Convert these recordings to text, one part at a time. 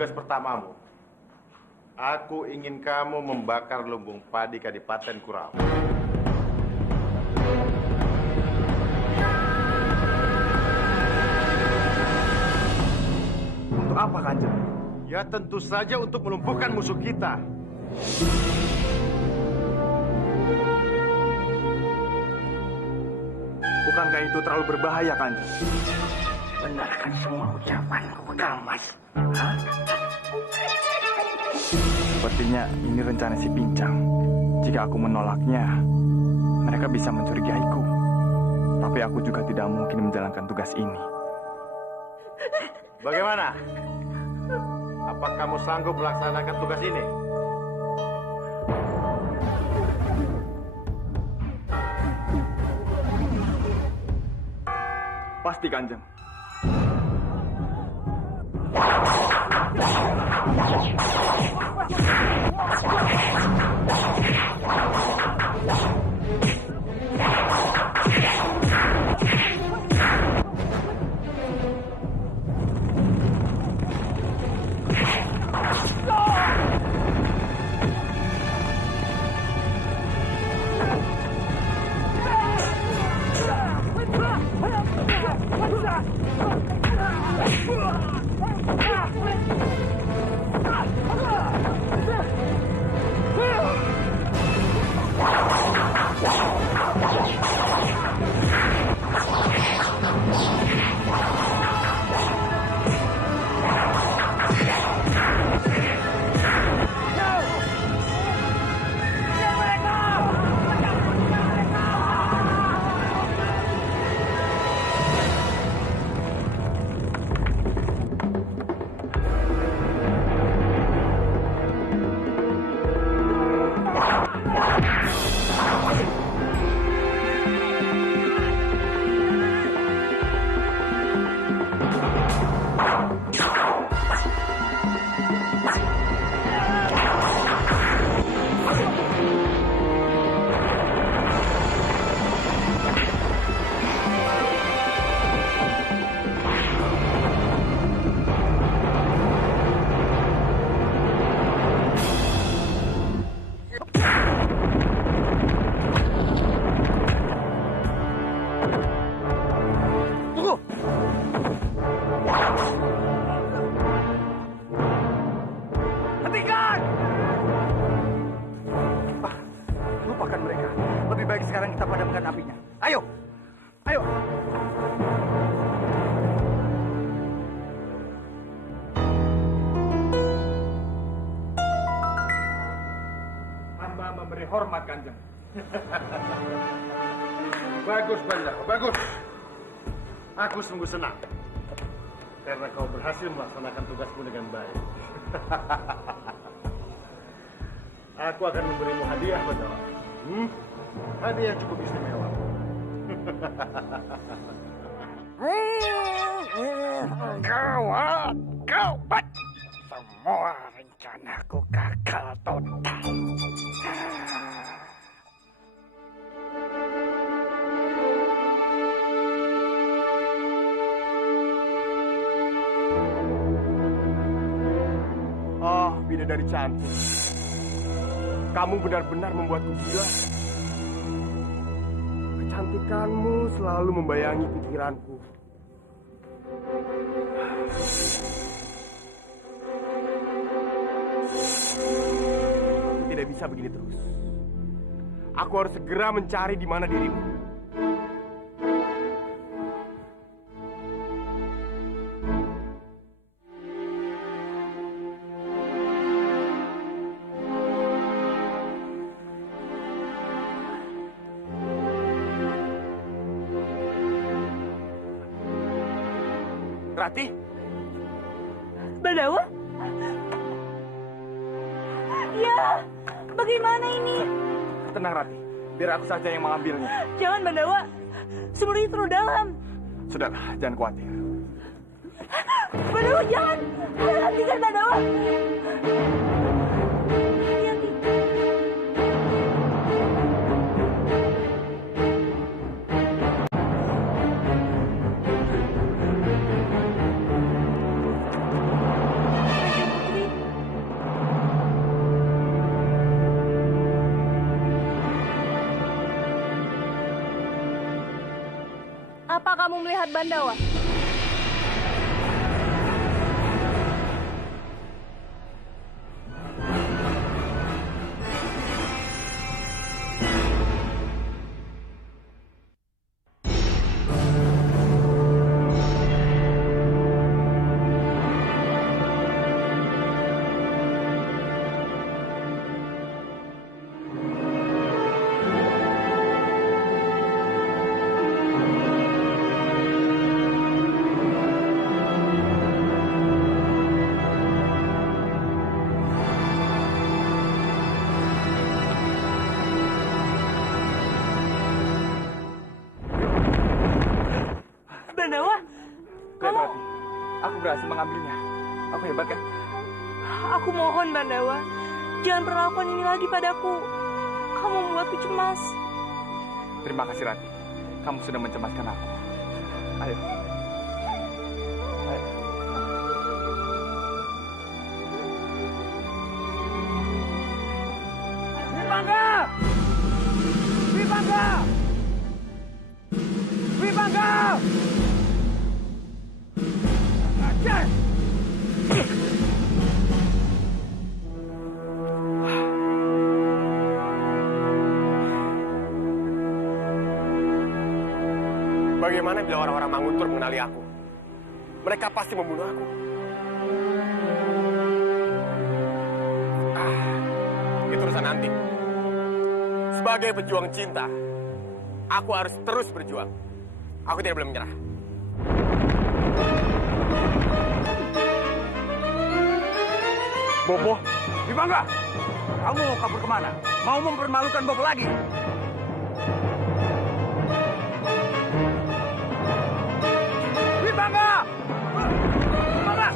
tugas pertamamu. Aku ingin kamu membakar lumbung padi Kadipaten Kurau. Untuk apa, Kanjeng? Ya tentu saja untuk melumpuhkan musuh kita. Bukankah itu terlalu berbahaya, Kanjeng? Benarkan semua ucapanku, Gamas. Sepertinya ini rencana si Pincang. Jika aku menolaknya, mereka bisa mencurigaiku. Tapi aku juga tidak mungkin menjalankan tugas ini. Bagaimana? Apa kamu sanggup melaksanakan tugas ini? Pasti, Kanjeng. Sekarang kita padamkan apinya. Ayo! Ayo! Hamba memberi hormat, Kanjeng. Bagus, Bandar. Bagus. Aku sungguh senang. Karena kau berhasil melaksanakan tugasmu dengan baik. Aku akan memberimu hadiah, Bandar. Hadiah cukup istimewa. Gawat! Gawat! Semua rencanaku gagal total. Oh, bidadari cantik. Kamu benar-benar membuatku gila. Kecantikanmu selalu membayangi pikiranku. Aku tidak bisa begini terus. Aku harus segera mencari di mana dirimu. Rati? Badawa? Ya, bagaimana ini? Tenang, Rati. Biar aku saja yang mengambilnya. Jangan, Badawa. Sumur itu terlalu dalam. Sudahlah, jangan khawatir. Badawa, jangan. Hentikan, Badawa. Hati-hati. kamu melihat Bandawa? Bandawa, kamu... Aku berhasil mengambilnya. Aku hebat kan? Aku mohon, Bandawa. Jangan pernah lakukan ini lagi padaku. Kamu membuatku cemas. Terima kasih, Rati. Kamu sudah mencemaskan aku. Ayo. Ayo. Wibangga! Wibangga! Wibangga! Ajar! Bagaimana bila orang-orang Manguntur mengenali aku? Mereka pasti membunuh aku. Itu urusan nanti. Sebagai pejuang cinta, aku harus terus berjuang. Aku tidak boleh menyerah. Bopo, Wibangga! Kamu mau kabur kemana? Mau mempermalukan Bopo lagi? Wibangga! Wibangga!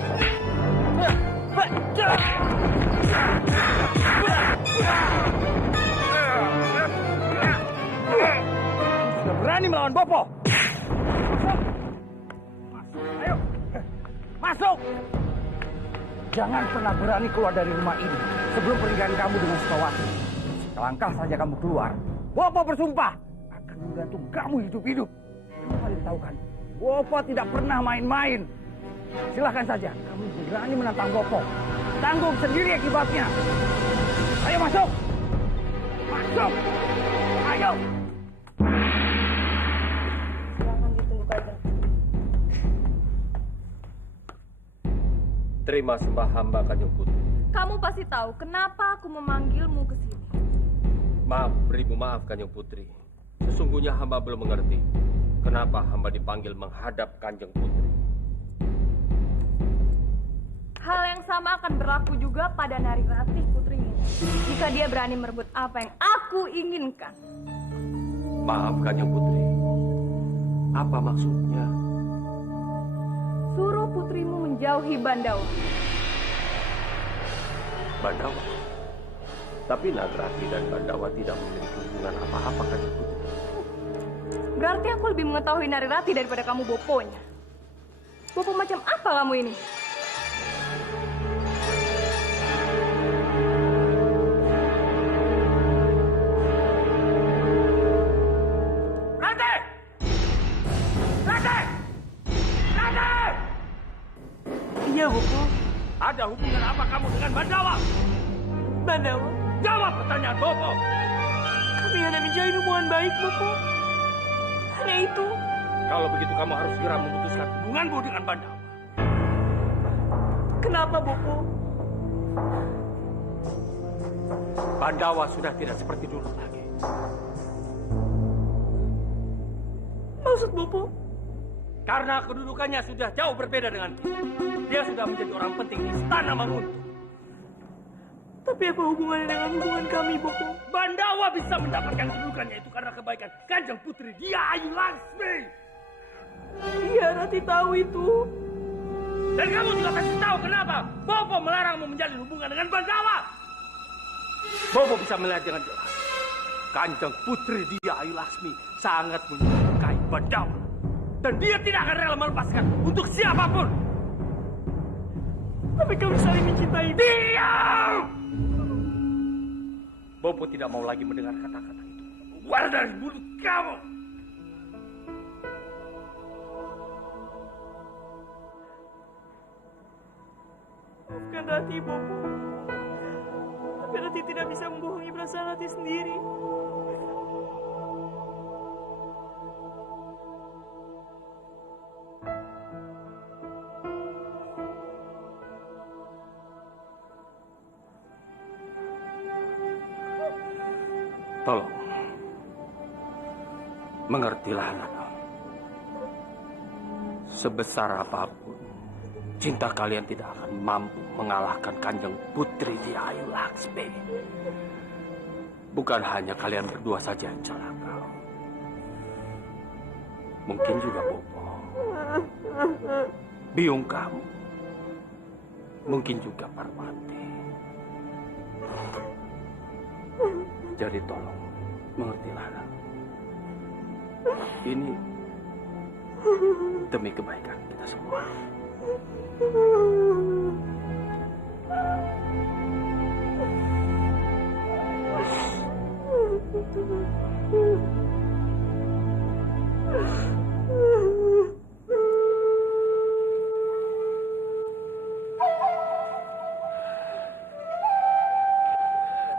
Sudah berani melawan Bopo? Masuk! Ayo! Masuk! Jangan pernah berani keluar dari rumah ini sebelum pernikahan kamu dengan Sukawati. Selangkah saja kamu keluar, Bopo bersumpah akan menggantung kamu hidup-hidup. Kamu paling tahu kan, Bopo tidak pernah main-main. Silahkan saja, kamu berani menantang Bopo. Tanggung sendiri akibatnya. Ayo masuk! Masuk! Ayo! Silahkan ditunggu Kanjeng. Terima sembah hamba Kanjeng Putri. Kamu pasti tahu kenapa aku memanggilmu ke sini. Maaf, beribu maaf Kanjeng Putri. Sesungguhnya hamba belum mengerti kenapa hamba dipanggil menghadap Kanjeng Putri. Hal yang sama akan berlaku juga pada Nari Ratih putrinya. Jika dia berani merebut apa yang aku inginkan. Maaf Kanjeng Putri. Apa maksudnya? Suruh putrimu menjauhi Bandawa. Bandawa. Tapi Nagrati dan Bandawa tidak memiliki hubungan apa-apa Kanjeng Putri. Berarti aku lebih mengetahui Nari Ratih daripada kamu Boponya. Bopo macam apa kamu ini? Ratih! Ratih! Ratih! Iya, Bopo. Ada hubungan apa kamu dengan Bandawa? Bandawa? Jawab pertanyaan Bopo. Kami hanya menjalin hubungan baik, Bopo. Hanya itu. Kalau begitu kamu harus segera memutuskan hubunganmu dengan Bandawa. Kenapa, Bopo? Bandawa sudah tidak seperti dulu lagi. Maksud Bopo? Karena kedudukannya sudah jauh berbeda dengan kita. Dia sudah menjadi orang penting di istana Manguntur. Tapi apa hubungannya dengan hubungan kami, Bopo? Bandawa bisa mendapatkan kedudukannya itu karena kebaikan Kanjeng Putri dia Ayu Laksmi. Iya, Rati tahu itu. Dan kamu juga pasti tahu kenapa Bopo melarangmu menjalin hubungan dengan Bandawa. Bopo bisa melihat dengan jelas. Kanjeng Putri dia Ayu Laksmi sangat menyukai Bandawa. Dan dia tidak akan rela melepaskan untuk siapapun. Tapi kami saling mencintai. Diam! Bopo tidak mau lagi mendengar kata-kata itu. Keluar dari mulut kamu. memaafkan Rati, Bopo. Tapi Rati tidak bisa membohongi perasaan Rati sendiri. Tolong, mengertilah anak. Sebesar apapun, cinta kalian tidak akan mampu mengalahkan Kanjeng Putri di Ayu Laksmi. Bukan hanya kalian berdua saja yang celaka. Mungkin juga Bopo, biung kamu, mungkin juga Parwati. Jadi tolong, mengertilah anak. Ini demi kebaikan kita semua.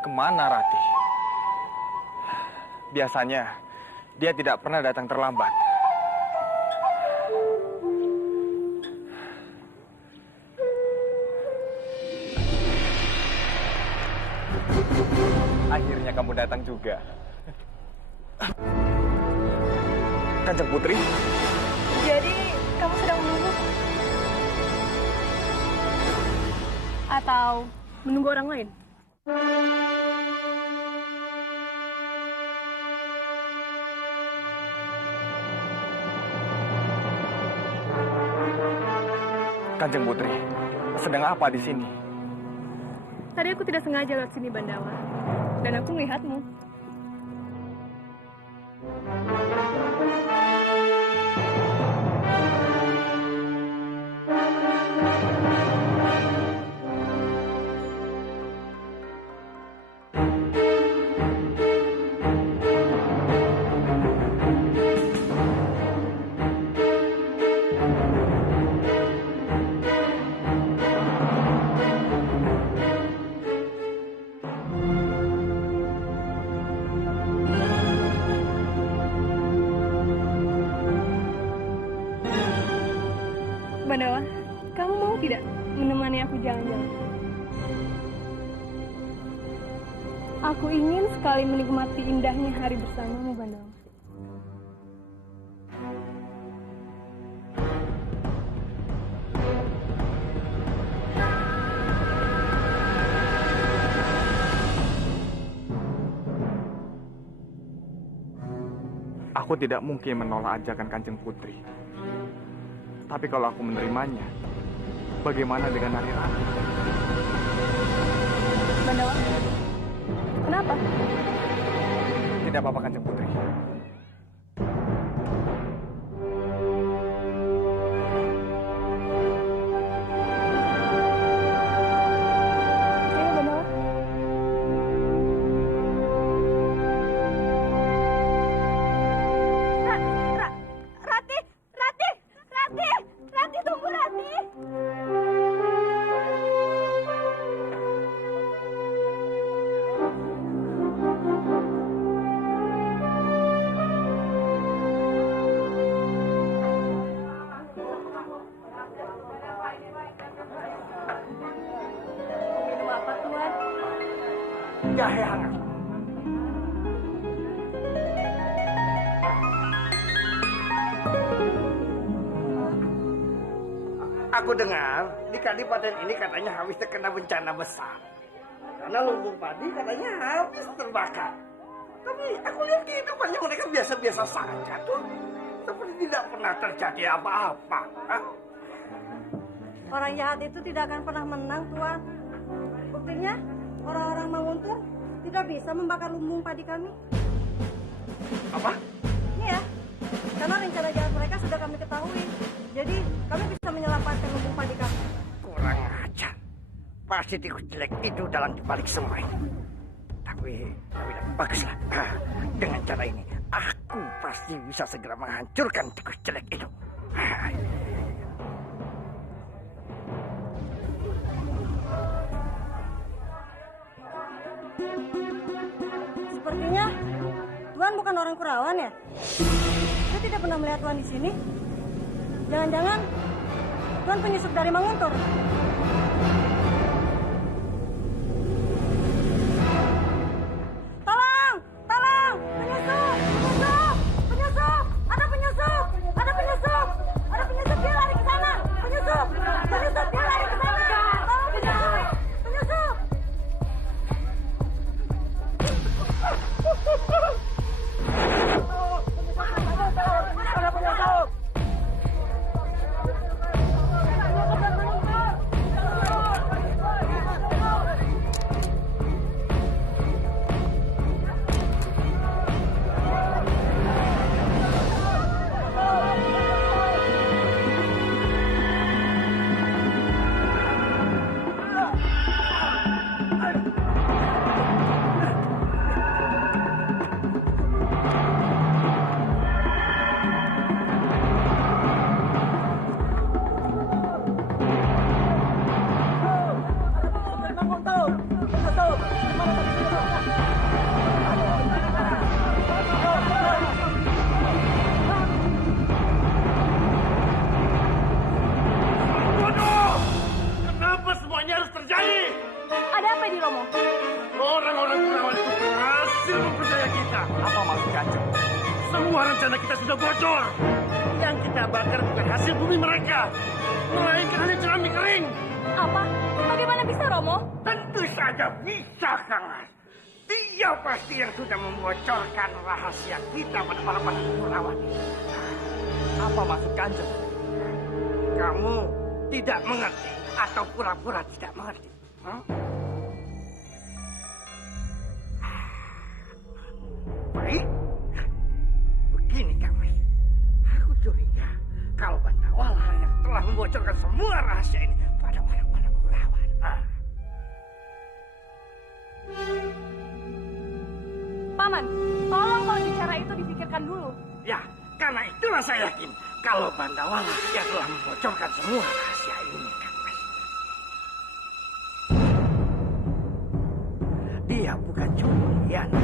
Kemana Rati? Biasanya dia tidak pernah datang terlambat. Akhirnya kamu datang juga. Kanjeng Putri? Jadi, kamu sedang menunggu? Atau menunggu orang lain? Kanjeng Putri, sedang apa di sini? Tadi aku tidak sengaja lewat sini, Bandawa. Dan aku melihatmu. Bandawa, kamu mau tidak menemani aku jalan-jalan? Aku ingin sekali menikmati indahnya hari bersamamu, Bandawa. Aku tidak mungkin menolak ajakan Kanjeng Putri. Tapi kalau aku menerimanya, bagaimana dengan Nari Rati? Bandawa, kenapa? Tidak apa-apa Kanjeng Putri. Ayo, Bandawa. Rati! Rati! Rati! Rati, tunggu Rati! Minum apa, Tuan? Jahe hangat. Aku dengar di kadipaten ini katanya habis terkena bencana besar. Karena lumbung padi katanya habis terbakar. Tapi aku lihat kehidupannya mereka biasa-biasa saja tuh. Seperti tidak pernah terjadi apa-apa. Hah? Orang jahat itu tidak akan pernah menang, Tuan. Buktinya, orang-orang Mawuntur tidak bisa membakar lumbung padi kami. Apa? Iya, karena rencana jahat mereka sudah kami ketahui. Jadi, kami bisa menyelamatkan lumbung padi kami. Kurang ajar. Pasti tikus jelek itu dalam dibalik semua ini. Tapi baguslah. Dengan cara ini, aku pasti bisa segera menghancurkan tikus jelek itu. Sepertinya Tuan bukan orang Kurawan ya? Saya tidak pernah melihat Tuan di sini. Jangan-jangan Tuan penyusup dari Manguntur. Tolong! Tolong! Penyusup! Penyusup! Penyusup! Ada penyusup! Ada penyusup! Ada penyusup! Dia lari ke sana! Penyusup! Penyusup! Dia lari ke sana! Tolong penyusup! Penyusup! Ada penyusup! Bodoh! Kenapa semuanya harus terjadi? Ada apa di Romo? Orang-orang Kurawan itu berhasil mempercaya kita. Apa maksud Kanjeng? Semua rencana kita sudah bocor. Yang kita bakar bukan hasil bumi mereka, melainkan hanya jerami kering. Apa? Bagaimana bisa Romo? Tentu saja bisa, Kang Mas. Dia pasti yang sudah membocorkan rahasia kita pada orang-orang Kurawan. Apa maksud Kanjeng? Kamu tidak mengerti atau pura-pura tidak mengerti. Hah? Baik. Begini, Kang Mas. Aku curiga kalau Bandawala yang telah membocorkan semua rahasia ini pada orang-orang Kurawan. Paman, tolong kalau bicara itu dipikirkan dulu. Ya, karena itulah saya yakin kalau Bandawala yang telah membocorkan semua rahasia ini, Kang Mas. Dia bukan cuma pengkhianat,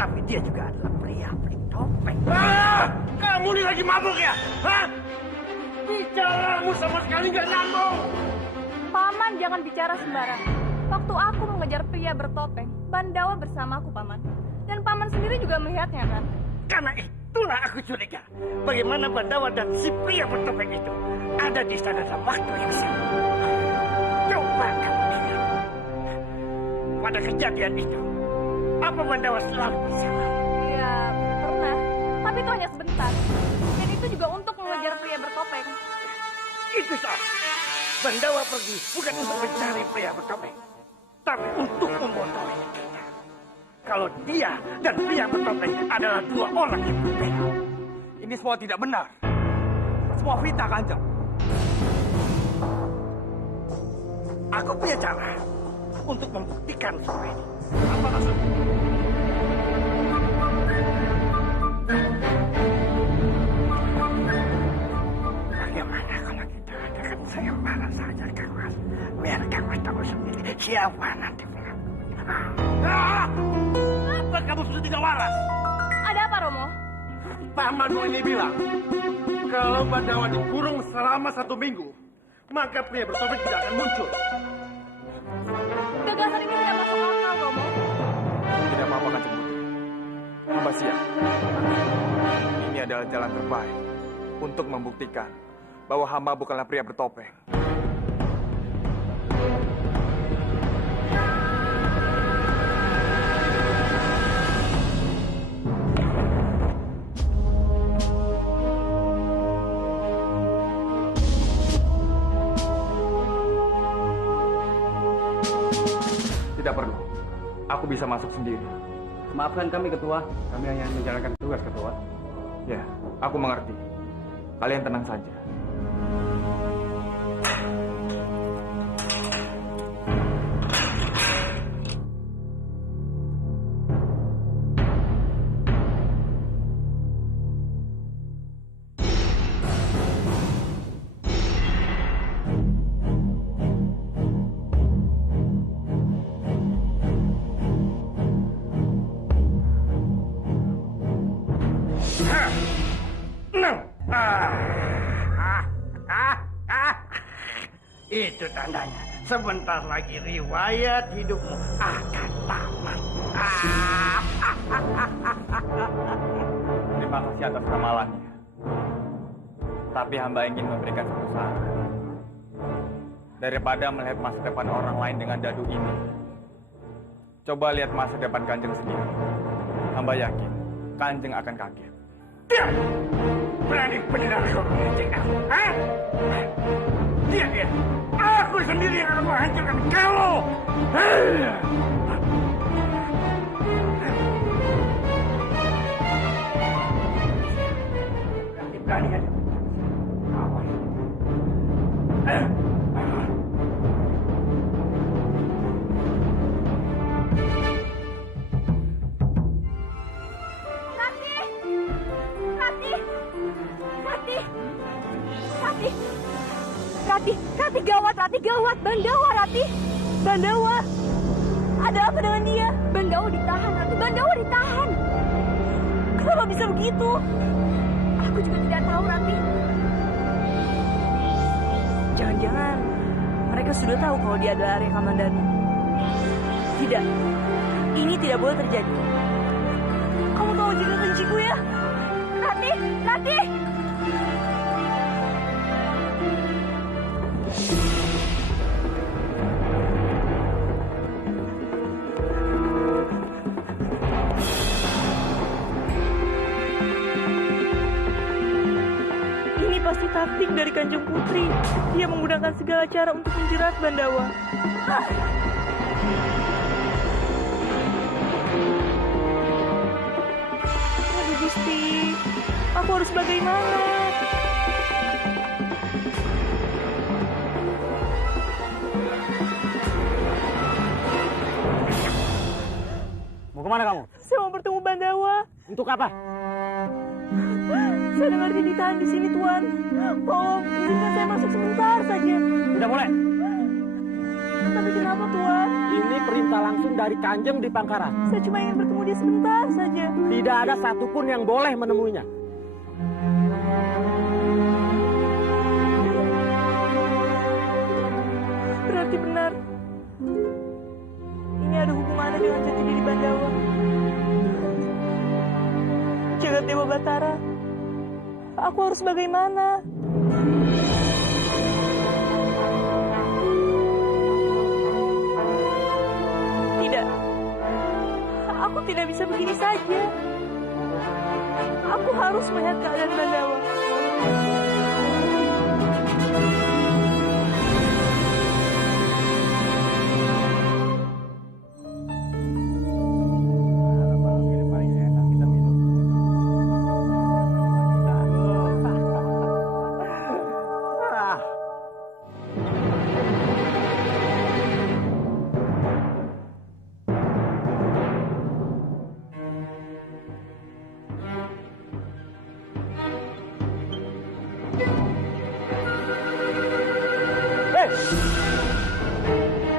tapi dia juga adalah pria bertopeng. Kamu ini lagi mabuk ya? Hah? Bicaramu sama sekali nggak nyambung. Paman jangan bicara sembarang. Waktu aku mengejar pria bertopeng, Bandawa bersamaku, Paman. Dan Paman sendiri juga melihatnya, kan? Karena itulah aku curiga bagaimana Bandawa dan si pria bertopeng itu ada di sana dalam waktu yang sama. Coba kamu lihat. Pada kejadian itu, apa Bandawa selalu bersama? Ya, pernah. Tapi itu hanya sebentar. Dan itu juga untuk mengejar pria bertopeng. Itu salah. Bandawa pergi bukan untuk mencari pria bertopeng, tapi untuk membodohi kita. Kalau dia dan pria bertopeng adalah dua orang yang berbeda. Ini semua tidak benar. Semua fitnah, Kanjeng. Aku punya cara untuk membuktikan semua ini. Apa maksudnya? Bagaimana kalau kita adakan sayembara saja, Kang Mas? Biar Kang Mas tahu sendiri siapa nanti pelakunya. Apa kamu sudah tidak waras? Ada apa, Romo? Pamanmu ini bilang, kalau Bandawa dikurung selama 1 minggu, maka pria bertopeng tidak akan muncul. Gagasan ini tidak masuk akal, Romo. Tidak apa-apa, Kanjeng Putri. Hamba siap. Ini adalah jalan terbaik untuk membuktikan bahwa hamba bukanlah pria bertopeng. Tidak perlu. Aku bisa masuk sendiri. Maafkan kami, Ketua. Kami hanya menjalankan tugas, Ketua. Ya, aku mengerti. Kalian tenang saja. Itu tandanya. Sebentar lagi riwayat hidupmu akan tamat. Terima kasih atas ramalannya. Tapi hamba ingin memberikan satu saran. Daripada melihat masa depan orang lain dengan dadu ini, coba lihat masa depan Kanjeng sendiri. Hamba yakin Kanjeng akan kaget. Diam! Berani benar kau mengejek aku, ha? Dia. Aku sendiri yang akan menghancurkan kamu. Berani aja. Awas. Rati, gawat, Bandawa, Rati. Bandawa. Ada apa dengan dia? Bandawa ditahan, Rati. Bandawa ditahan. Kenapa bisa begitu? Aku juga tidak tahu, Rati. Jangan-jangan mereka sudah tahu kalau dia adalah Arya Kamandanu. Tidak, ini tidak boleh terjadi. Kamu tahu jaga kenciku ya? Rati! Ini pasti taktik dari Kanjeng Putri. Dia menggunakan segala cara untuk menjerat Bandawa. Aduh Gusti, aku harus bagaimana? Mau kemana kamu? Saya mau bertemu Bandawa. Untuk apa? Saya dengar dia ditahan di sini, Tuan. Tolong, izinkan saya masuk sebentar saja. Tidak boleh. Tapi kenapa, Tuan? Ini perintah langsung dari Kanjeng di Pangkaran. Saya cuma ingin bertemu dia sebentar saja. Tidak ada satupun yang boleh menemuinya. Berarti benar. Ini ada hubungannya dengan jati diri Bandawa. Jagat Dewa Batara. Aku harus bagaimana? Tidak. Aku tidak bisa begini saja. Aku harus melihat keadaan Bandawa.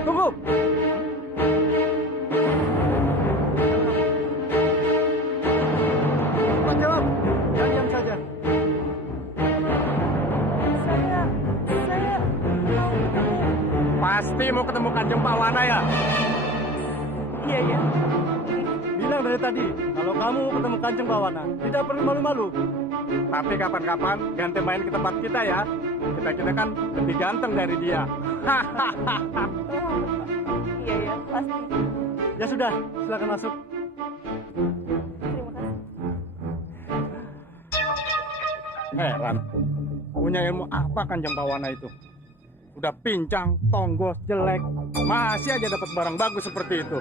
Tunggu! Cepat jawab! Jangan diam saja. Saya mau ketemu. Pasti mau ketemu Kanjeng Pawana ya? Iya. Bilang dari tadi, kalau kamu mau ketemu Kanjeng Pawana, tidak perlu malu-malu. Tapi kapan-kapan ganti main ke tempat kita ya. Kita kan lebih ganteng dari dia. Iya, pasti. Ya sudah, silakan masuk. Terima kasih. Heran, punya ilmu apa Kanjeng Pawana itu? Udah pincang, tonggos, jelek, masih aja dapat barang bagus seperti itu.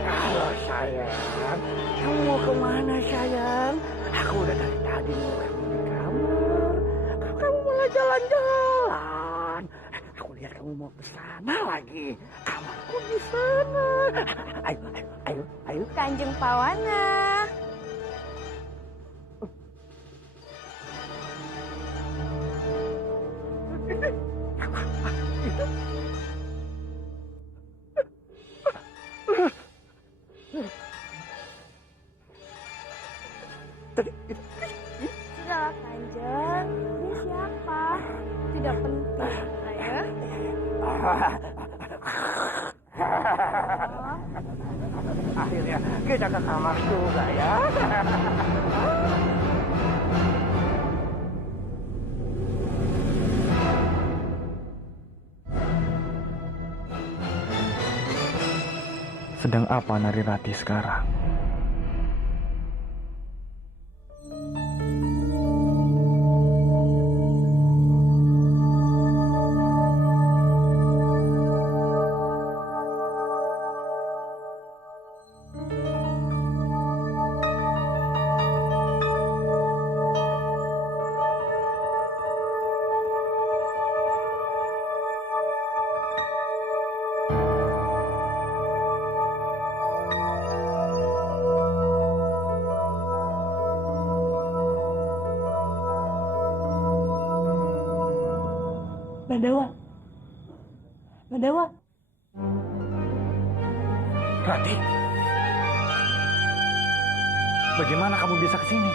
Kalau sayang, kamu mau kemana sayang? Aku udah dari tadi nunggu kamu di kamar. Kamu malah jalan-jalan. Aku lihat kamu mau ke sana lagi. Kamarku di sana. Ayo. Kanjeng Pawana. Sudahlah Kanjeng, ini siapa? Tidak penting, ayo. Akhirnya kita ke kamar juga ya. Sedang apa Narirati sekarang? Bandawa. Rati, bagaimana kamu bisa ke sini?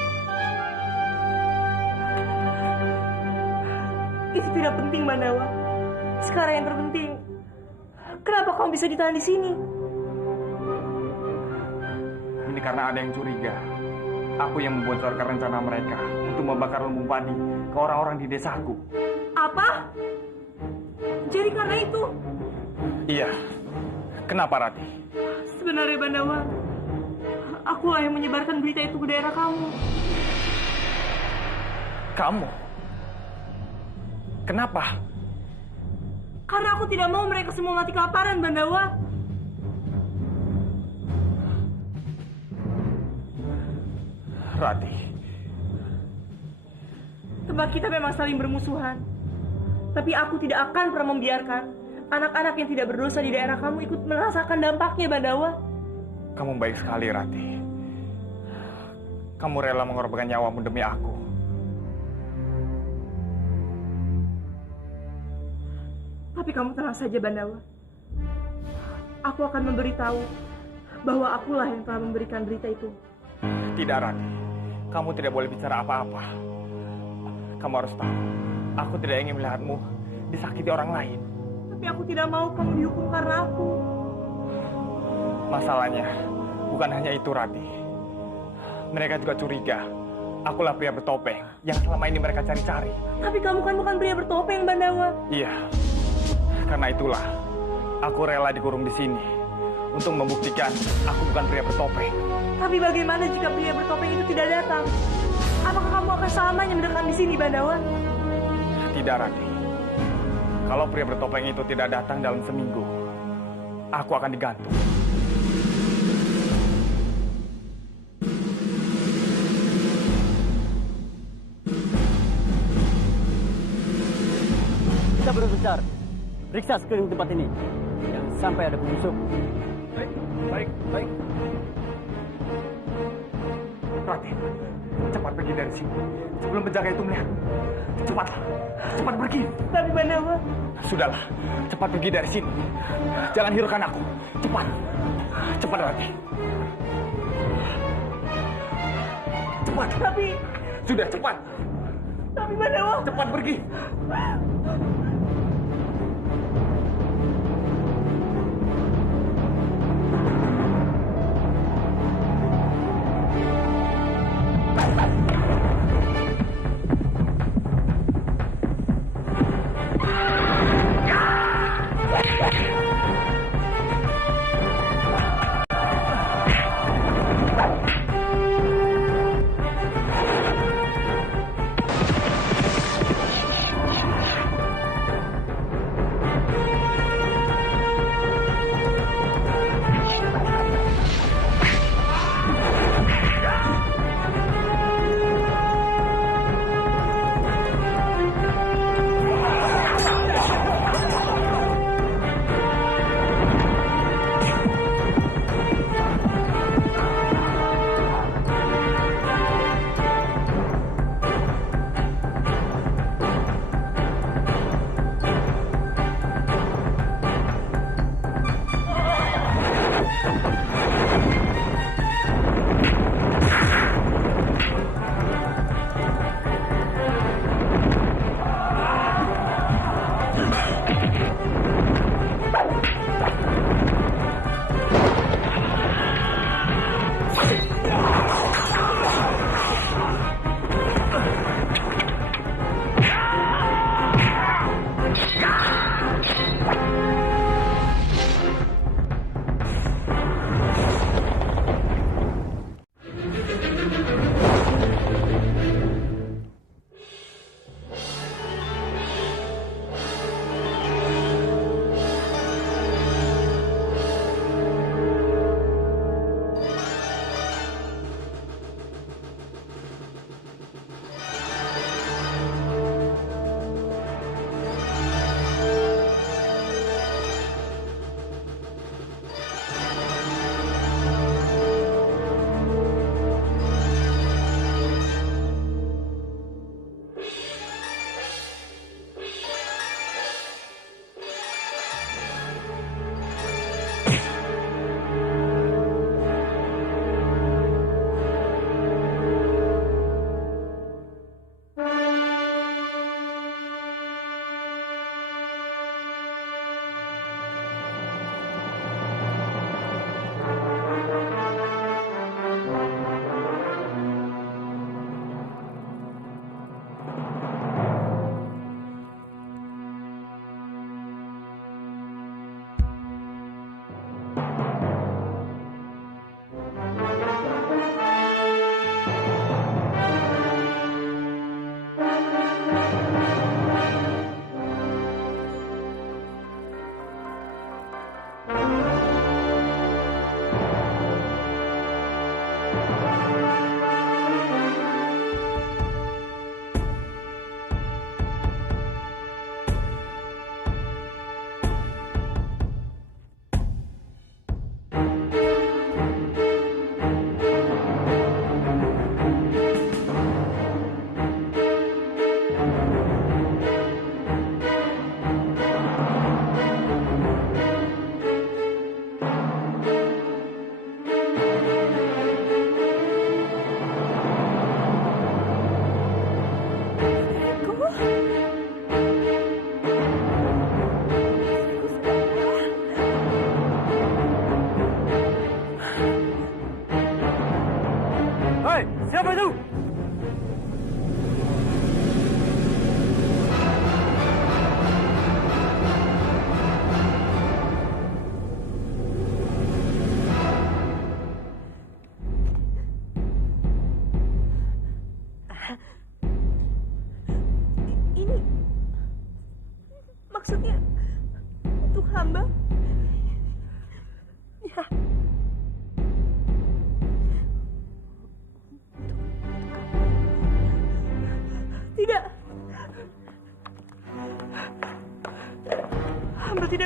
Itu tidak penting, Bandawa. Sekarang yang terpenting, kenapa kamu bisa ditahan di sini? Ini karena ada yang curiga. Aku yang membocorkan rencana mereka untuk membakar lumbung padi ke orang-orang di desaku. Apa? Jadi karena itu? Iya. Kenapa, Rati? Sebenarnya, Bandawa, akulah yang menyebarkan berita itu ke daerah kamu. Kamu? Kenapa? Karena aku tidak mau mereka semua mati kelaparan, Bandawa. Rati. Tempat kita memang saling bermusuhan. Tapi aku tidak akan pernah membiarkan anak-anak yang tidak berdosa di daerah kamu ikut merasakan dampaknya, Bandawa. Kamu baik sekali, Rati. Kamu rela mengorbankan nyawamu demi aku. Tapi kamu tenang saja, Bandawa. Aku akan memberitahu bahwa akulah yang telah memberikan berita itu. Tidak, Rati. Kamu tidak boleh bicara apa-apa. Kamu harus tahu, aku tidak ingin melihatmu disakiti orang lain. Tapi aku tidak mau kamu dihukum karena aku. Masalahnya, bukan hanya itu, Rati. Mereka juga curiga. Akulah pria bertopeng yang selama ini mereka cari-cari. Tapi kamu kan bukan pria bertopeng, Bandawa. Iya. Karena itulah, aku rela dikurung di sini untuk membuktikan aku bukan pria bertopeng. Tapi bagaimana jika pria bertopeng itu tidak datang? Apakah kamu akan selamanya mendekam di sini, Bandawa? Tidak, Rati. Kalau pria bertopeng itu tidak datang dalam seminggu, aku akan digantung. Kita berbicara. Periksa sekeliling tempat ini. Jangan sampai ada penyusup. Baik. Rati, cepat pergi dari sini. Sebelum penjaga itu melihat. Cepat pergi. Tapi Bandawa. Sudahlah, cepat pergi dari sini. Jangan hiraukan aku. Cepat, Rati. Cepat. Tapi. Sudah, cepat. Tapi Bandawa. Cepat pergi.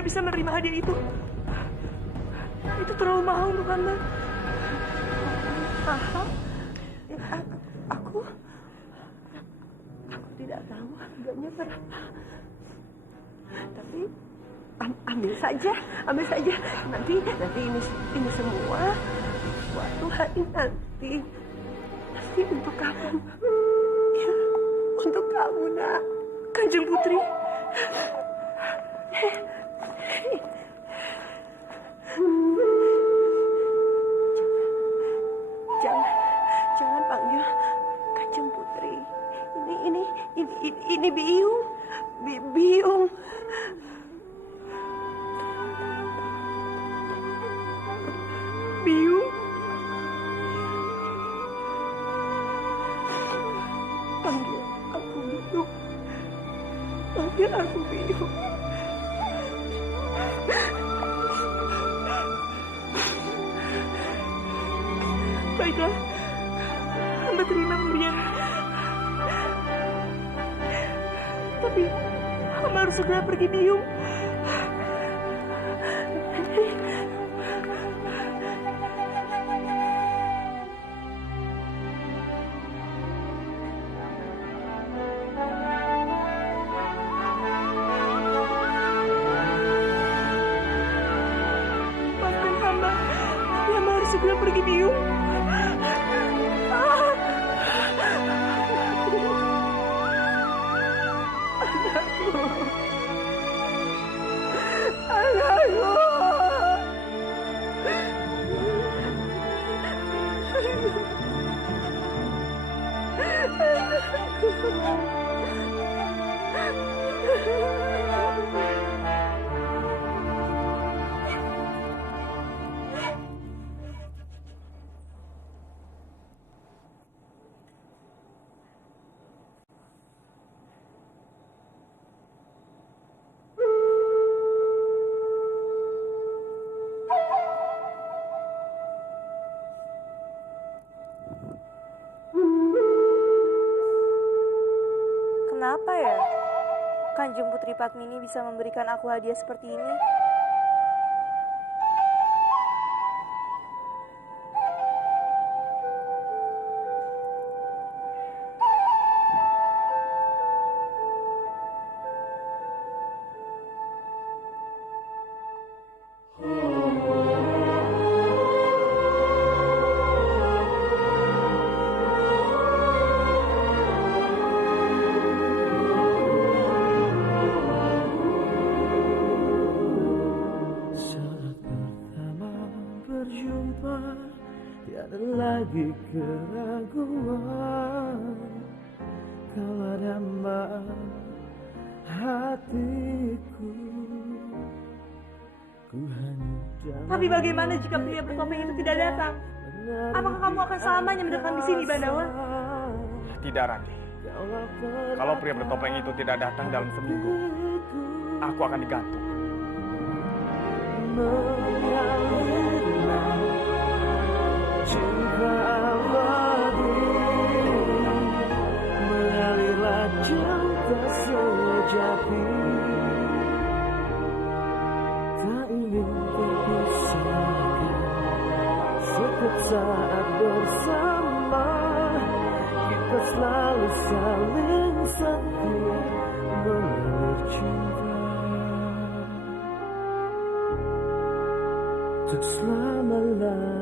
bisa menerima hadiah itu. Itu terlalu mahal untuk hamba. Mahal? Aku tidak tahu harganya berapa. Tapi ambil saja. Nanti ini semua suatu hari nanti untuk kamu. Ya, untuk kamu, Nak. Kanjeng Putri. Jangan panggil Kanjeng Putri. Ini Biung. Biung. Biung. Panggil aku Biung. Panggil aku Biung. Baiklah, hamba terima pemberian. Tapi hamba harus segera pergi, Biung. Maafkan hamba, tapi hamba harus segera pergi, Biung. Kenapa ya Kanjeng Putri Padmini bisa memberikan aku hadiah seperti ini? Lagi keraguan kau ada hatiku. Tapi bagaimana jika pria bertopeng itu tidak datang? Apakah kamu akan selamanya mendekam di sini, Bandawa? Tidak, Randi. Kalau pria bertopeng itu tidak datang dalam seminggu, aku akan digantung. Cinta abadi mengalirlah cinta sejati, tak ingin terpisahkan setiap saat bersama, kita selalu saling setia mengalir cinta untuk selama-lamanya.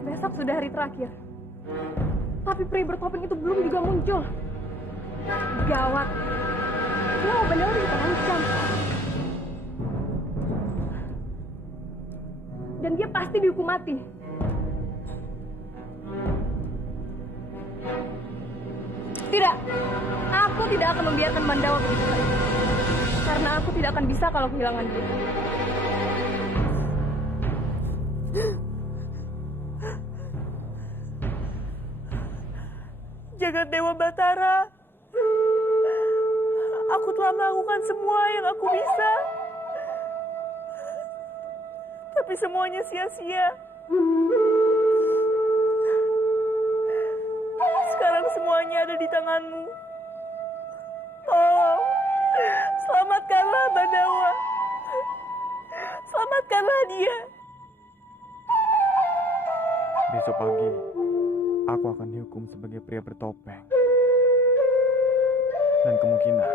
Besok sudah hari terakhir. Tapi pria bertopeng itu belum juga muncul. Gawat. Wow, Bandawa terancam. Dan dia pasti dihukum mati. Tidak, aku tidak akan membiarkan Bandawa begitu saja. Karena aku tidak akan bisa kalau kehilangan dia. Jagat Dewa Batara, aku telah melakukan semua yang aku bisa. Tapi semuanya sia-sia. Sekarang semuanya ada di tanganmu. Tolong, selamatkanlah Bandawa. Selamatkanlah dia. Besok pagi, aku akan dihukum sebagai pria bertopeng. Dan kemungkinan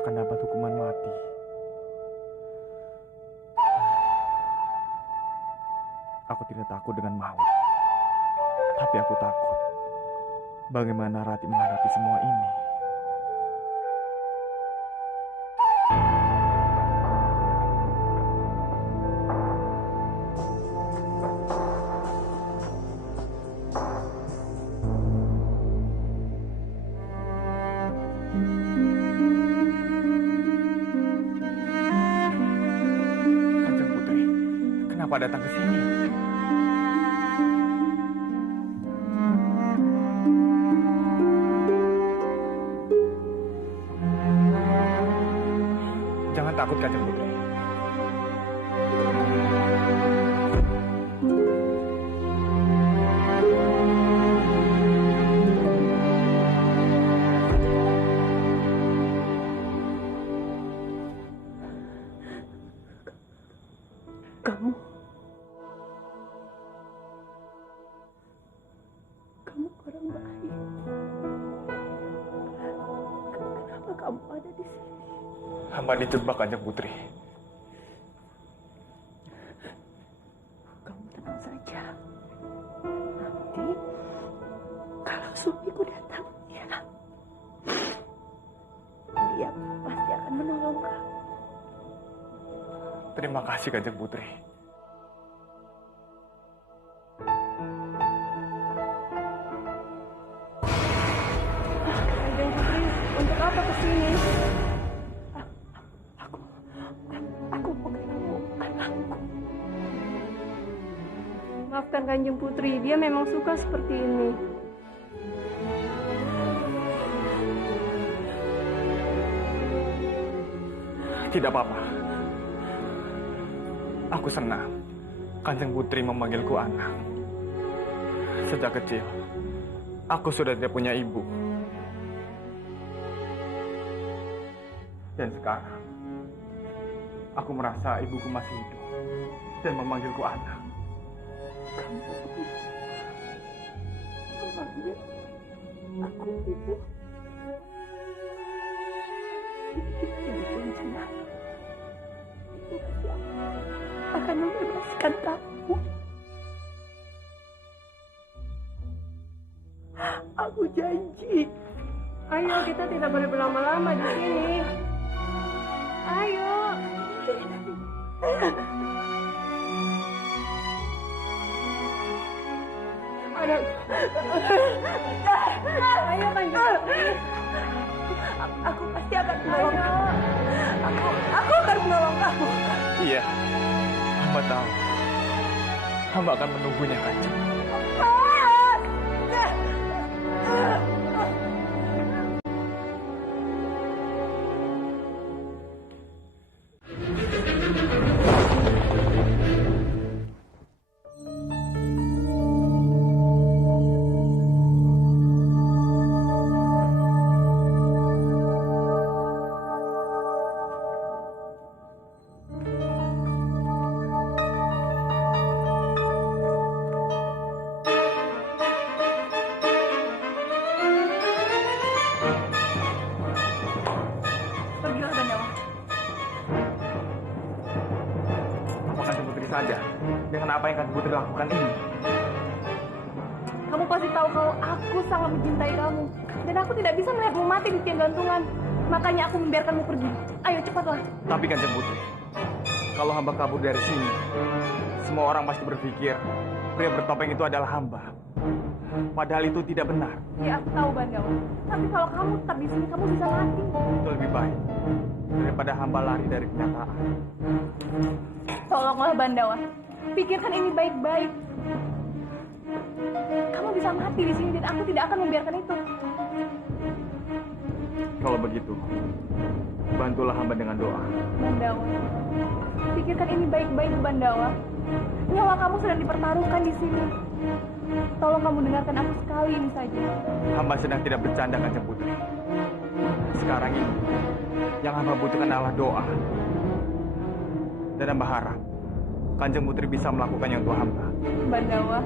akan dapat hukuman mati. Aku tidak takut dengan maut. Tapi aku takut bagaimana Rati menghadapi semua ini. Kanjeng Putri, kenapa datang ke sini? Jangan takut, Kanjeng Putri. Kamu orang baik. Kenapa kamu ada di sini? Hamba dijebak, Kanjeng Putri. Kamu tenang saja. Nanti kalau suamiku datang, dia pasti akan menolong kamu. Terima kasih, Kanjeng Putri. Kanjeng Putri, untuk apa kesini? Aku mau ketemu anakku. Maafkan Kanjeng Putri, dia memang suka seperti ini. Tidak apa-apa. Aku senang Kanjeng Putri memanggilku anak. Sejak kecil, aku sudah tidak punya ibu. Dan sekarang, aku merasa ibuku masih hidup dan memanggilku anak. Kamu memanggil aku ibu. Ibu pun senang. Ibu akan membebaskan kamu. Aku janji. Ayo, kita tidak boleh berlama-lama di sini. Ayo. Ayo, Kanjeng Putri. Aku pasti akan menolong kamu. Aku akan menolong kamu. Iya, hamba tahu. Hamba akan menunggunya, Kanjeng. Pergilah, Bandawa. Apa Kanjeng Putri saja dengan apa yang Kanjeng Putri lakukan ini? Kamu pasti tahu kalau aku sangat mencintai kamu. Dan aku tidak bisa melihatmu mati di tiang gantungan. Makanya aku membiarkanmu pergi. Ayo cepatlah. Tapi Kanjeng Putri, kalau hamba kabur dari sini, semua orang pasti berpikir pria bertopeng itu adalah hamba. Padahal itu tidak benar. Ya, aku tahu Bandawa. Tapi kalau kamu tetap di sini, kamu bisa mati. Itu lebih baik daripada hamba lari dari kenyataan. Tolonglah Bandawa. Pikirkan ini baik-baik. Kamu bisa mati di sini dan aku tidak akan membiarkan itu. Kalau begitu, bantulah hamba dengan doa. Bandawa, pikirkan ini baik-baik Bandawa. Nyawa kamu sedang dipertaruhkan di sini. Tolong kamu dengarkan aku sekali ini saja. Hamba sedang tidak bercanda, Kanjeng Putri. Sekarang ini, yang hamba butuhkan adalah doa. Dan hamba harap Kanjeng Putri bisa melakukannya untuk hamba. Bandawa,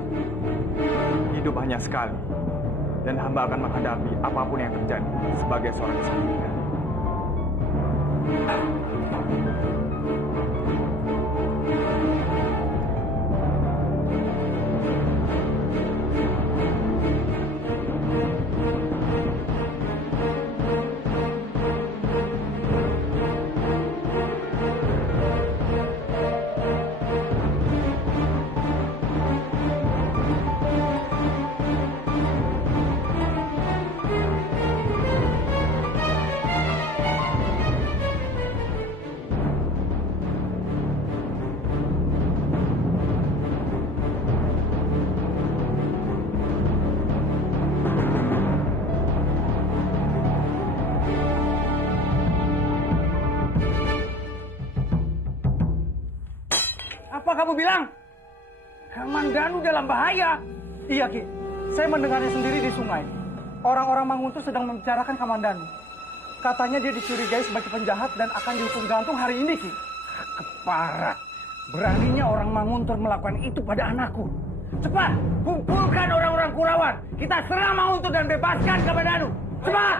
Hidup hanya sekali, dan hamba akan menghadapi apapun yang terjadi sebagai seorang kesatria. Apa kamu bilang? Kamandanu dalam bahaya. Iya, Ki. Saya mendengarnya sendiri di sungai. Orang-orang Manguntur sedang membicarakan Kamandanu. Katanya dia dicurigai sebagai penjahat dan akan dihukum gantung hari ini, Ki. Keparat. Beraninya orang Manguntur melakukan itu pada anakku. Cepat, kumpulkan orang-orang Kurawan. Kita serang Manguntur dan bebaskan Kamandanu. Cepat!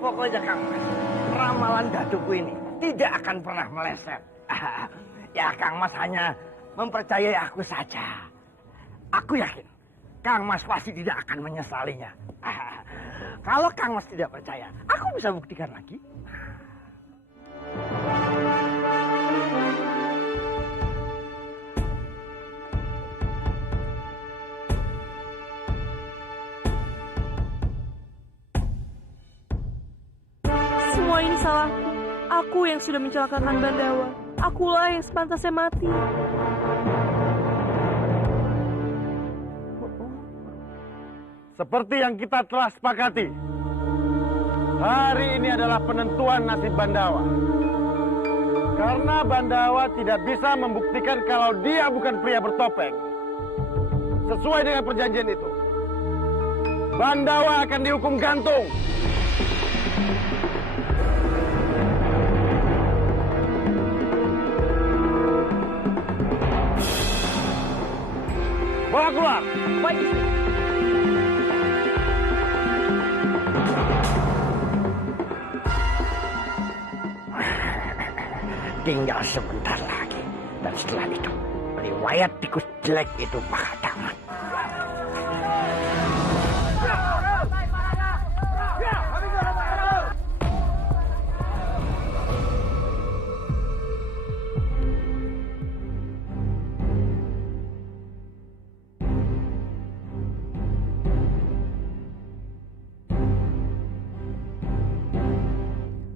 Pokoknya Kang Mas, ramalan daduku ini tidak akan pernah meleset. Ya Kang Mas hanya mempercayai aku saja. Aku yakin Kang Mas pasti tidak akan menyesalinya. Kalau Kang Mas tidak percaya, aku bisa buktikan lagi. Semua ini salahku. Aku yang sudah mencelakakan Bandawa. Akulah yang sepantasnya mati. Seperti yang kita telah sepakati, hari ini adalah penentuan nasib Bandawa. Karena Bandawa tidak bisa membuktikan kalau dia bukan pria bertopeng. Sesuai dengan perjanjian itu, Bandawa akan dihukum gantung. Bawa keluar. Baik. Tinggal sebentar lagi. Dan setelah itu, riwayat tikus jelek itu bakal tamat.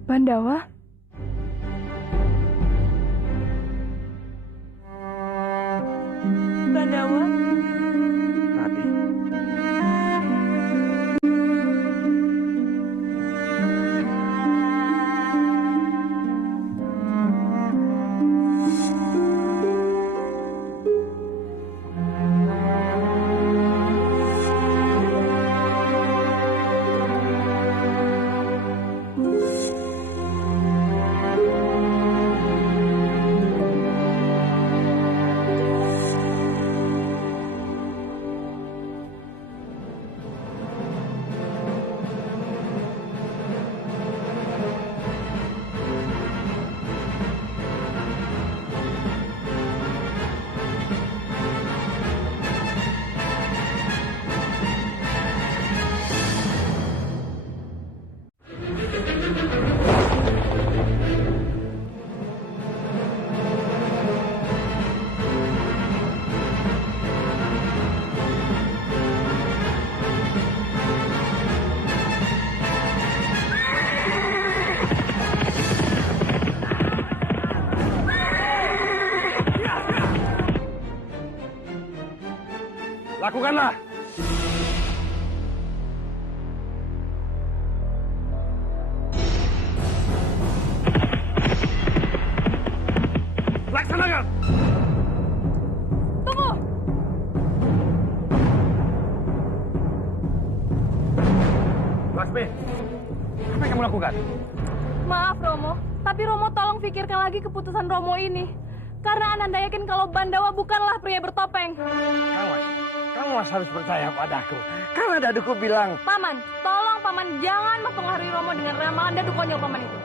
Bandawa? Bandawa? Rati. lakukanlah. Laksanakan. Tunggu. Laksmi, apa yang kamu lakukan? Maaf Romo, tapi Romo tolong pikirkan lagi keputusan Romo ini. Karena Ananda yakin kalau Bandawa bukanlah pria bertopeng. Kamu harus percaya padaku. Karena daduku bilang... Paman, tolong Paman jangan mempengaruhi Romo dengan ramalan dadu konyol Paman itu.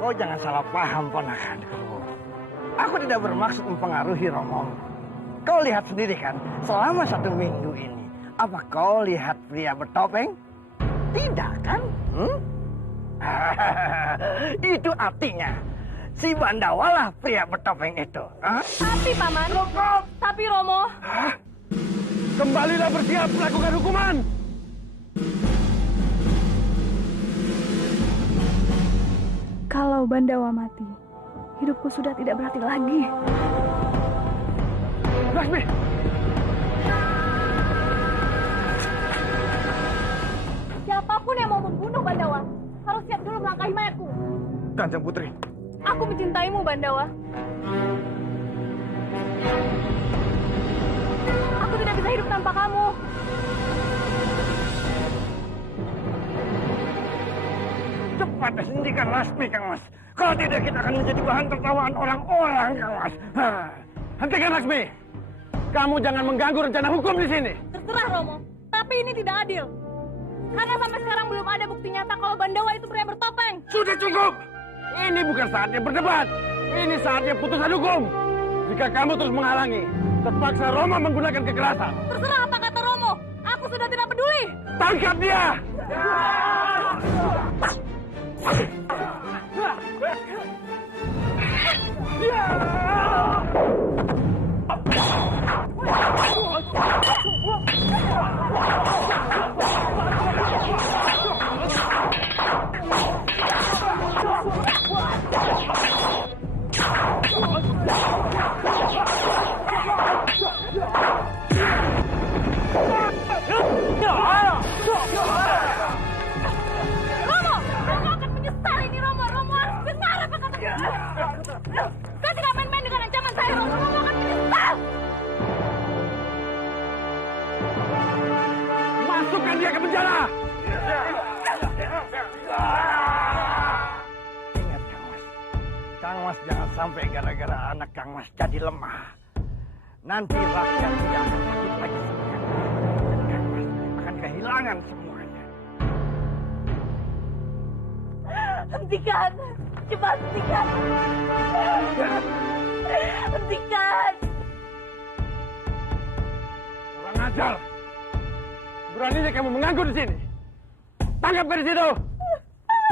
Kau jangan salah paham, ponakanku. Aku tidak bermaksud mempengaruhi Romo. Kau lihat sendiri kan, selama 1 minggu ini, apa kau lihat pria bertopeng? Tidak kan? Itu artinya si Bandawa lah pria bertopeng itu. Tapi Paman, tapi Romo. Kembalilah bersiap melakukan hukuman. Kalau Bandawa mati, hidupku sudah tidak berarti lagi. Laksmi! Siapapun yang mau membunuh Bandawa, harus siap dulu melangkahi mayatku. Kanjeng Putri. Aku mencintaimu, Bandawa. Aku tidak bisa hidup tanpa kamu. Cepat hentikan Laksmi, Kang Mas. Kalau tidak, kita akan menjadi bahan tertawaan orang-orang, Kang Mas. Hentikan Laksmi. Kamu jangan mengganggu rencana hukum di sini. Terserah, Romo. Tapi ini tidak adil. Karena sampai sekarang belum ada bukti nyata kalau Bandawa itu pria bertopeng. Sudah cukup. Ini bukan saatnya berdebat. Ini saatnya putusan hukum. Jika kamu terus menghalangi, terpaksa Romo menggunakan kekerasan. Terserah apa kata Romo. Aku sudah tidak peduli. Tangkap dia! Romo akan menyesal ini, Romo. Romo harus dengar apa kata Kau tidak main-main dengan ancaman saya, Romo. Romo akan menyesal. Masukkan dia ke penjara! Ingat, Kang Mas. Kang Mas jangan sampai gara-gara anak Kang Mas jadi lemah. Nanti rakyat tidak akan takut lagi sama Kang Mas. Dan Kang Mas akan kehilangan semuanya. Hentikan! Cepat hentikan! Hentikan! Kurang ajar! Beraninya kamu mengganggu di sini. Tangkap dari situ.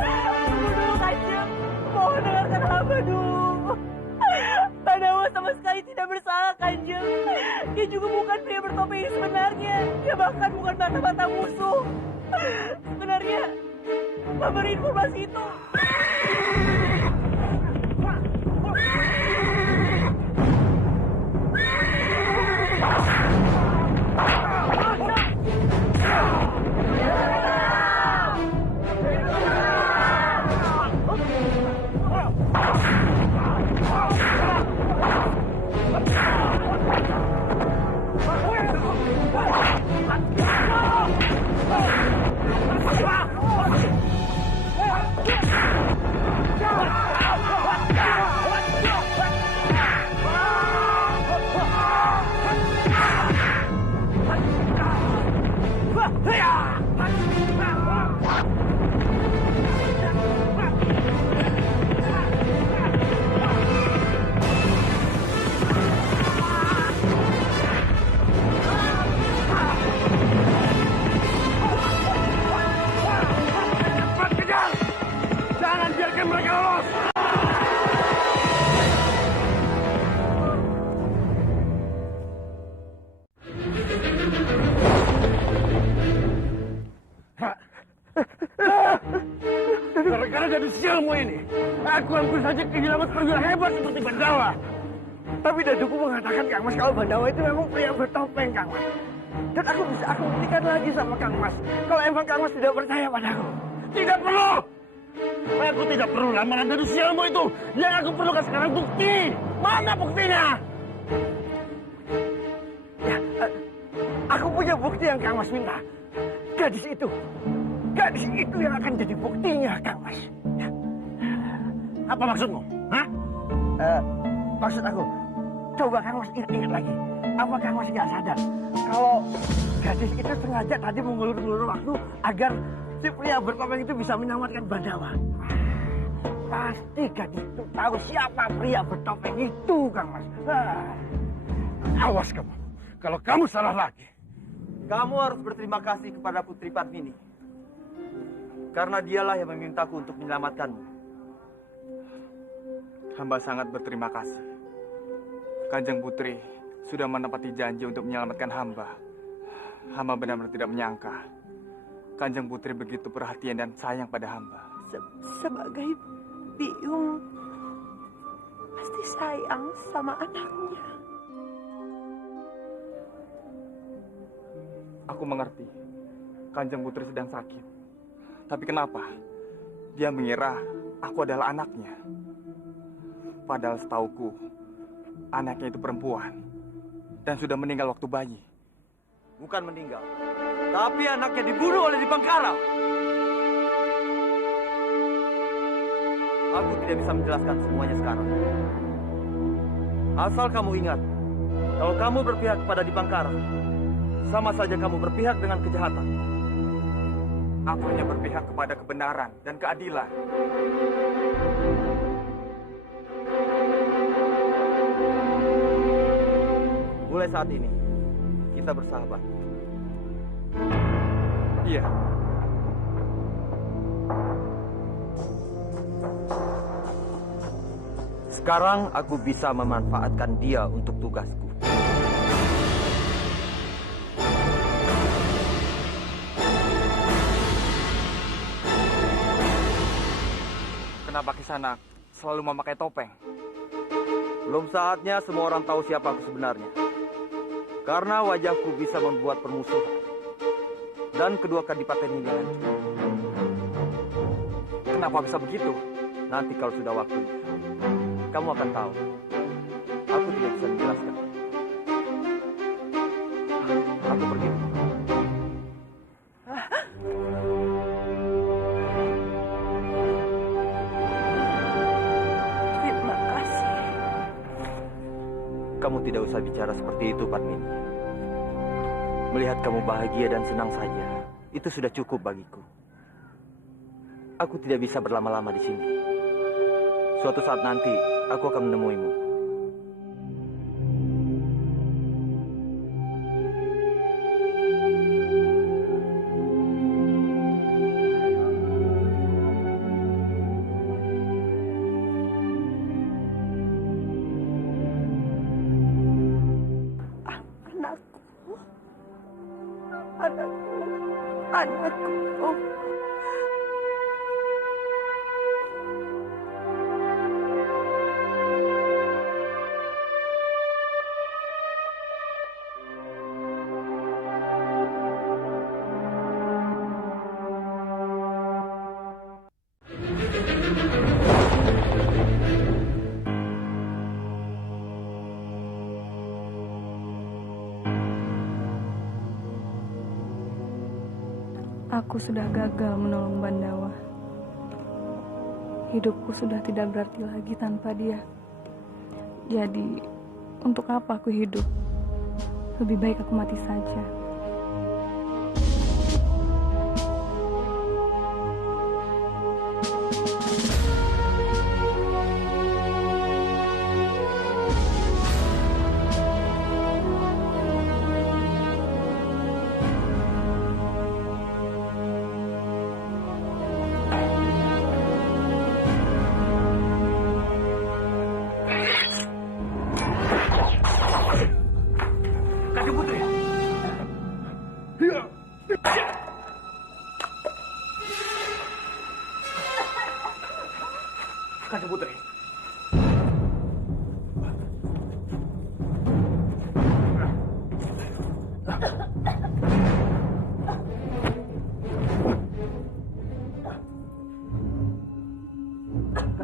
Tunggu dulu, Kanjeng. Mohon dengarkan hamba dulu. Bandawa sama sekali tidak bersalah, Kanjeng. Dia juga bukan pria bertopeng yang sebenarnya. Dia bahkan bukan mata-mata musuh. Sebenarnya, memberi informasi itu. Jangan biarkan mereka lolos. Gara-gara jadu sialmu ini, aku hampir saja kehilangan perwira hebat seperti Bandawa. Tapi daduku mengatakan, Kang Mas, kalau Bandawa itu memang pria bertopeng, Kang Mas. Dan aku bisa aku buktikan lagi sama Kang Mas. Kalau emang Kang Mas tidak percaya padaku. Tidak perlu. Aku tidak perlu lamaran dari sialmu itu. Yang aku perlukan sekarang bukti. Mana buktinya? Ya, aku punya bukti yang Kang Mas minta. Gadis itu yang akan jadi buktinya, Kang Mas. Ya. Apa maksudmu? Hah? Maksud aku, coba Kang Mas ingat lagi. Apa Kang Mas nggak sadar kalau gadis itu sengaja tadi mengulur-ulur waktu agar si pria bertopeng itu bisa menyelamatkan Bandawa? Pasti gadis itu tahu siapa pria bertopeng itu, Kang Mas. Awas kamu. Kalau kamu salah lagi. Kamu harus berterima kasih kepada Putri Padmini. Karena dialah yang memintaku untuk menyelamatkanmu. Hamba sangat berterima kasih. Kanjeng Putri sudah menepati janji untuk menyelamatkan hamba. Hamba benar-benar tidak menyangka Kanjeng Putri begitu perhatian dan sayang pada hamba. Sebagai biung pasti sayang sama anaknya. Aku mengerti Kanjeng Putri sedang sakit. Tapi kenapa dia mengira aku adalah anaknya? Padahal setauku anaknya itu perempuan dan sudah meninggal waktu bayi. Bukan meninggal, tapi anaknya dibunuh oleh Dipangkara. Aku tidak bisa menjelaskan semuanya sekarang. Asal kamu ingat, kalau kamu berpihak kepada Dipangkara, sama saja kamu berpihak dengan kejahatan. Aku hanya berpihak kepada kebenaran dan keadilan. Mulai saat ini, kita bersahabat. Iya. Sekarang aku bisa memanfaatkan dia untuk tugasku. Kenapa Kisanak selalu memakai topeng? Belum saatnya semua orang tahu siapa aku sebenarnya. Karena wajahku bisa membuat permusuhan. Dan kedua kadipaten ini hancur. Kenapa bisa begitu? Nanti kalau sudah waktunya, kamu akan tahu. Aku tidak bisa menjelaskan. Aku pergi. Terima kasih. Kamu tidak usah bicara seperti itu, Padmini. Melihat kamu bahagia dan senang saja, itu sudah cukup bagiku. Aku tidak bisa berlama-lama di sini. Suatu saat nanti, aku akan menemuimu. Anakku. Aku sudah gagal menolong Bandawa. Hidupku sudah tidak berarti lagi tanpa dia. Jadi, untuk apa aku hidup? Lebih baik aku mati saja.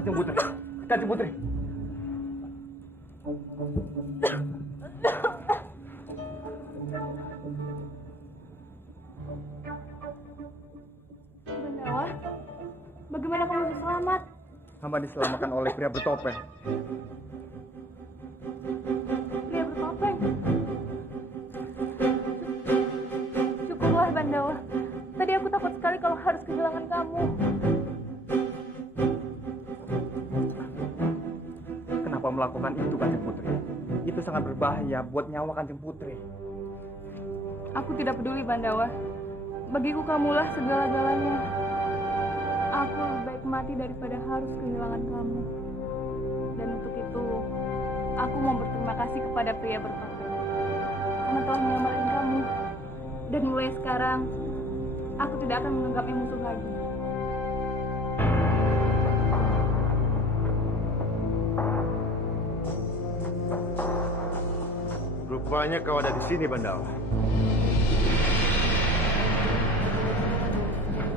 Kanjeng Putri. Kanjeng Putri. Bandawa, bagaimana kamu bisa selamat? Hamba diselamatkan oleh pria bertopeng. Pria bertopeng. Syukurlah Bandawa. Tadi aku takut sekali kalau harus kehilangan kamu. Kenapa melakukan itu, Kanjeng Putri? Itu sangat berbahaya buat nyawa Kanjeng Putri. Aku tidak peduli Bandawa. Bagiku kamulah segala-galanya. Aku lebih baik mati daripada harus kehilangan kamu. Dan untuk itu, aku mau berterima kasih kepada pria bertopeng karena telah menyelamatkan kamu. Dan mulai sekarang, aku tidak akan menganggapnya musuh lagi. Rupanya kau ada di sini, Bandawa.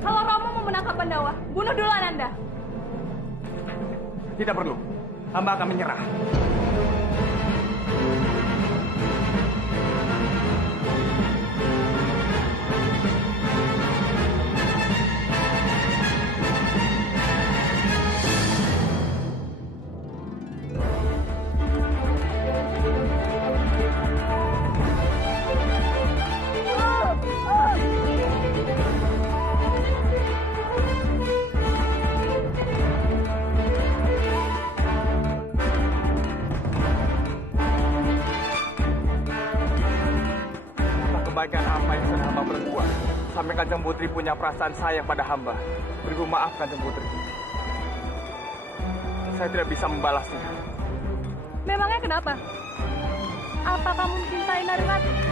Kalau Romo mau menangkap Bandawa, bunuh dulu Ananda. Tidak perlu. Hamba akan menyerah. Kebaikan apa yang sudah hamba perbuat sampai Kanjeng Putri punya perasaan sayang pada hamba. Beribu maaf Kanjeng Putri. Saya tidak bisa membalasnya. Memangnya kenapa? Apa kamu mencintai Narimati?